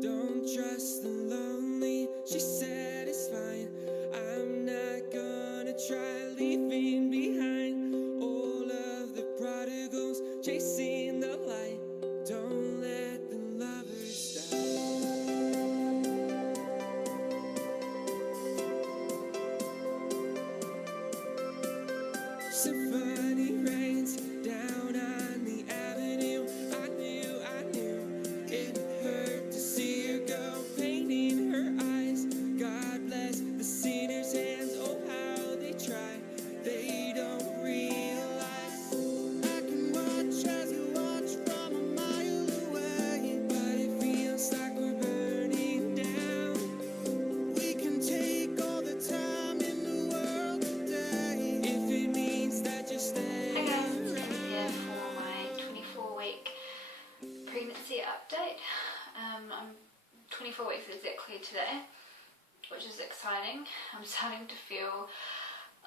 don't trust the lonely. She said it's fine, I'm not gonna try leaving behind all of the prodigals chasing the light. Don't let the lovers die. Symphony rains down on the avenue. I knew it hurt to see her go, painting her eyes. God bless the sinner's hands, oh how they try. They don't realize I can watch as you watch from a mile away, but it feels like we're burning down. We can take all the time in the world today if it means that you stay. Hey guys, it's Emma here for my 24-week pregnancy update. I'm 24 weeks exactly today, which is exciting. I'm starting to feel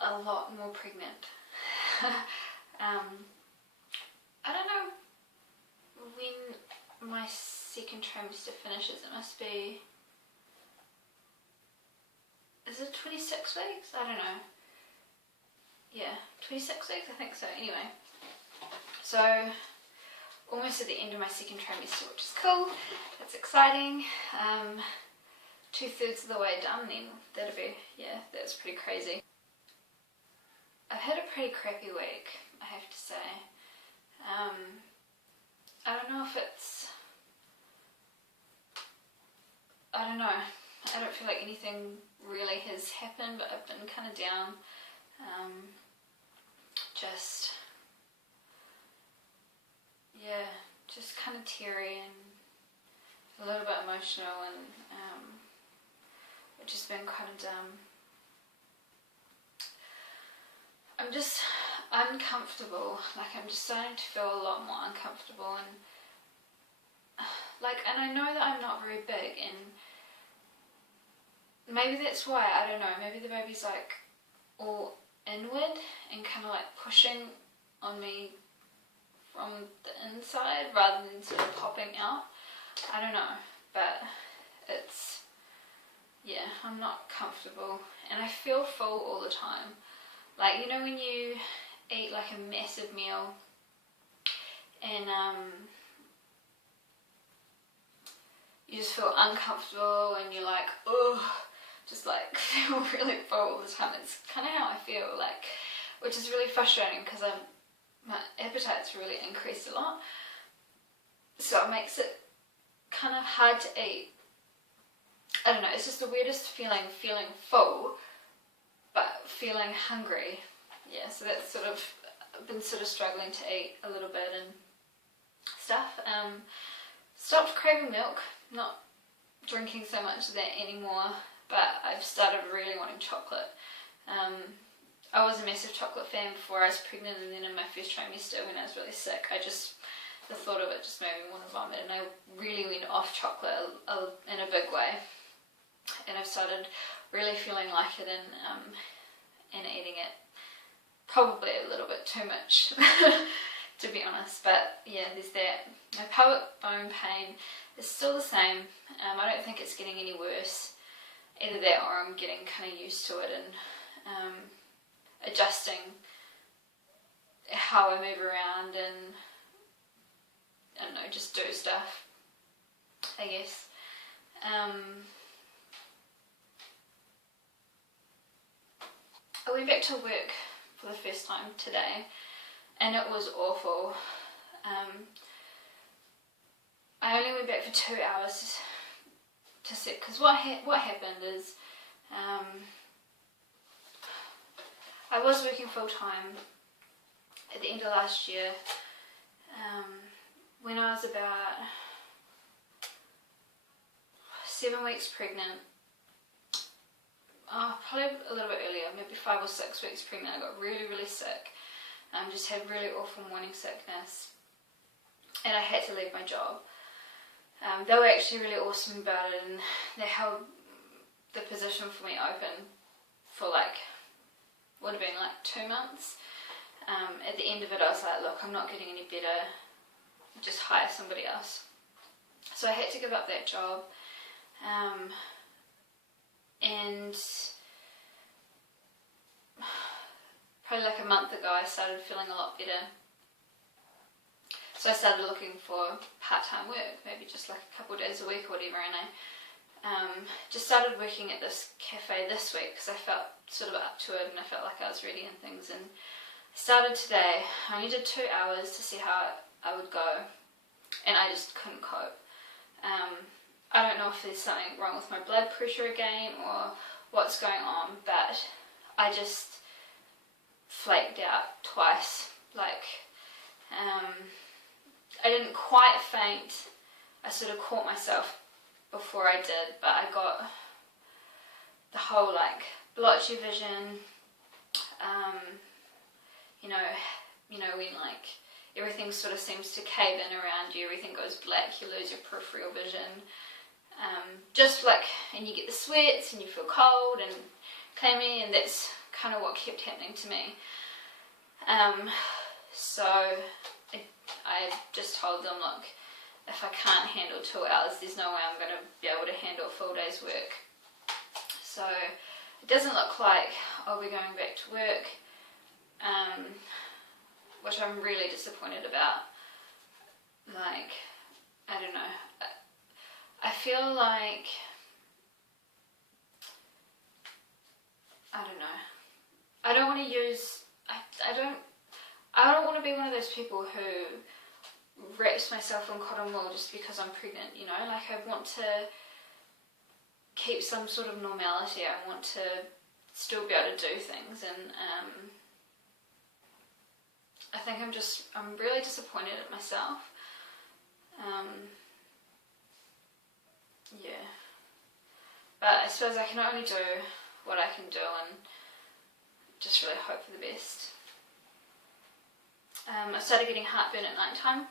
a lot more pregnant. I don't know when my second trimester finishes. It must be, is it 26 weeks? I don't know. Yeah, 26 weeks, I think so. Anyway, so almost at the end of my second trimester, which is cool. That's exciting. 2/3 of the way done then. That'll be, yeah, that's pretty crazy. I've had a pretty crappy week, I have to say. I don't know if it's, I don't know. I don't feel like anything really has happened, but I've been kind of down. Just, yeah, just kind of teary and a little bit emotional, and which has been kind of I'm just uncomfortable. Like, I'm just starting to feel a lot more uncomfortable, and like, and I know that I'm not very big, and maybe that's why, I don't know, maybe the baby's like all inward and kind of like pushing on me from the inside rather than sort of popping out. I don't know, but it's, yeah, I'm not comfortable, and I feel full all the time. Like, you know when you eat like a massive meal and you just feel uncomfortable and you're like, oh, just like feel really full all the time. It's kind of how I feel, like, which is really frustrating because my appetite's really increased a lot, so it makes it kind of hard to eat. I don't know, it's just the weirdest feeling full but feeling hungry. Yeah, so that's sort of, I've been sort of struggling to eat a little bit and stuff. Stopped craving milk, not drinking so much of that anymore, but I've started really wanting chocolate. I was a massive chocolate fan before I was pregnant, and then in my first trimester when I was really sick, the thought of it just made me want to vomit, and I really went off chocolate in a big way. And I've started really feeling like it and eating it probably a little bit too much to be honest. But yeah, there's that. My pelvic bone pain is still the same. I don't think it's getting any worse. Either that or I'm getting kind of used to it and adjusting how I move around and, I don't know, just do stuff, I guess. I went back to work for the first time today, and it was awful. I only went back for 2 hours to sit, because what happened is I was working full time at the end of last year. When I was about 7 weeks pregnant, probably a little bit earlier, maybe 5 or 6 weeks pregnant, I got really sick. Just had really awful morning sickness, and I had to leave my job. They were actually really awesome about it, and they held the position for me open for like, would have been like 2 months. At the end of it I was like, look, I'm not getting any better, just hire somebody else. So I had to give up that job, and probably like a month ago I started feeling a lot better. So I started looking for part-time work, maybe just like a couple of days a week or whatever, and I just started working at this cafe this week because I felt sort of up to it and I felt like I was ready and things. And I started today. I only did 2 hours to see how I would go, and I just couldn't cope. I don't know if there's something wrong with my blood pressure again or what's going on, but I just flaked out twice. Like, I didn't quite faint. I sort of caught myself before I did, but I got the whole like blotchy vision, you know when like everything sort of seems to cave in around you, everything goes black, you lose your peripheral vision, just like, and you get the sweats and you feel cold and clammy, and that's kind of what kept happening to me. So I just told them, look, if I can't handle 2 hours, there's no way I'm going to be able to handle a full day's work. So it doesn't look like I'll be going back to work, which I'm really disappointed about. Like, I don't know. I feel like, I don't know. I don't want to use, I don't want to be one of those people who wraps myself in cotton wool just because I'm pregnant, you know. Like, I want to keep some sort of normality. I want to still be able to do things, and I think I'm really disappointed at myself. Yeah, but I suppose I can only do what I can do and just really hope for the best. I started getting heartburn at night time,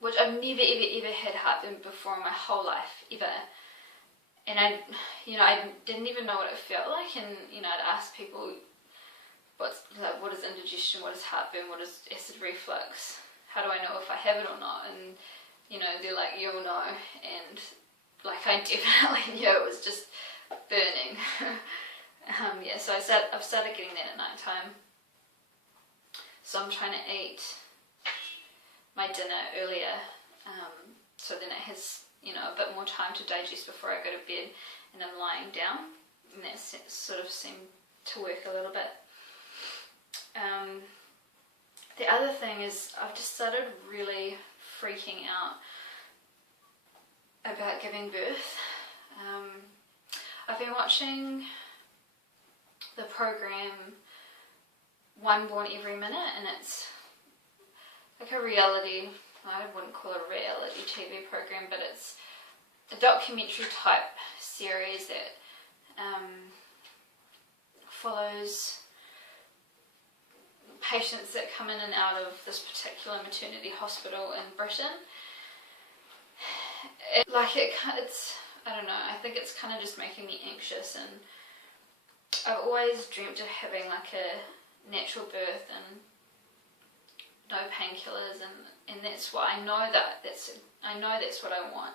which I've never ever had heartburn before in my whole life, ever. And I didn't even know what it felt like, and I'd ask people, what is indigestion, what is heartburn, what is acid reflux, how do I know if I have it or not? And they're like, you'll know, and like I definitely knew it was just burning. Yeah, so I've started getting that at night time. So I'm trying to eat my dinner earlier, so then it has a bit more time to digest before I go to bed, and I'm lying down, and that sort of seemed to work a little bit. The other thing is I've just started really freaking out about giving birth. I've been watching the program One Born Every Minute, and it's like a reality, I wouldn't call it a reality TV program, but it's a documentary type series that follows patients that come in and out of this particular maternity hospital in Britain. It's I don't know, I think it's kind of just making me anxious, and I've always dreamt of having like a natural birth and no painkillers, and that's what I know that's what I want.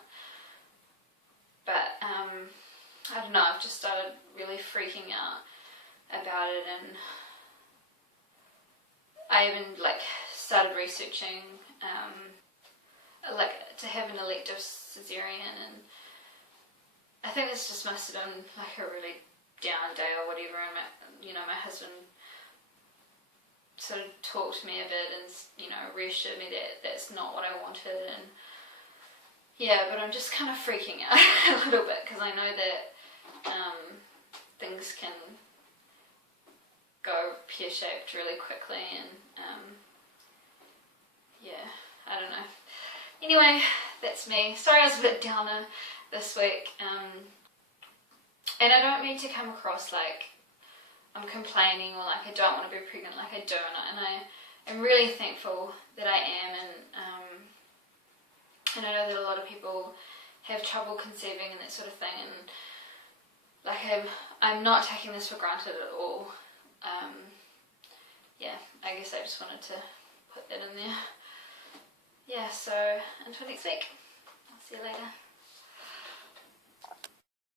But I don't know, I've just started really freaking out about it, and I even started researching to have an elective cesarean, and I think this just must have been like a really down day or whatever, and my husband sort of talked to me a bit and reassured me that that's not what I wanted, and yeah, but I'm just kind of freaking out a little bit because I know that things can go pear-shaped really quickly, and yeah, I don't know. Anyway, that's me. Sorry I was a bit downer this week, and I don't mean to come across like I'm complaining or like I don't want to be pregnant, like I do, and I am really thankful that I am, and I know that a lot of people have trouble conceiving and that sort of thing, and like I'm not taking this for granted at all. Yeah, I guess I just wanted to put that in there. yeah, so until next week, I'll see you later.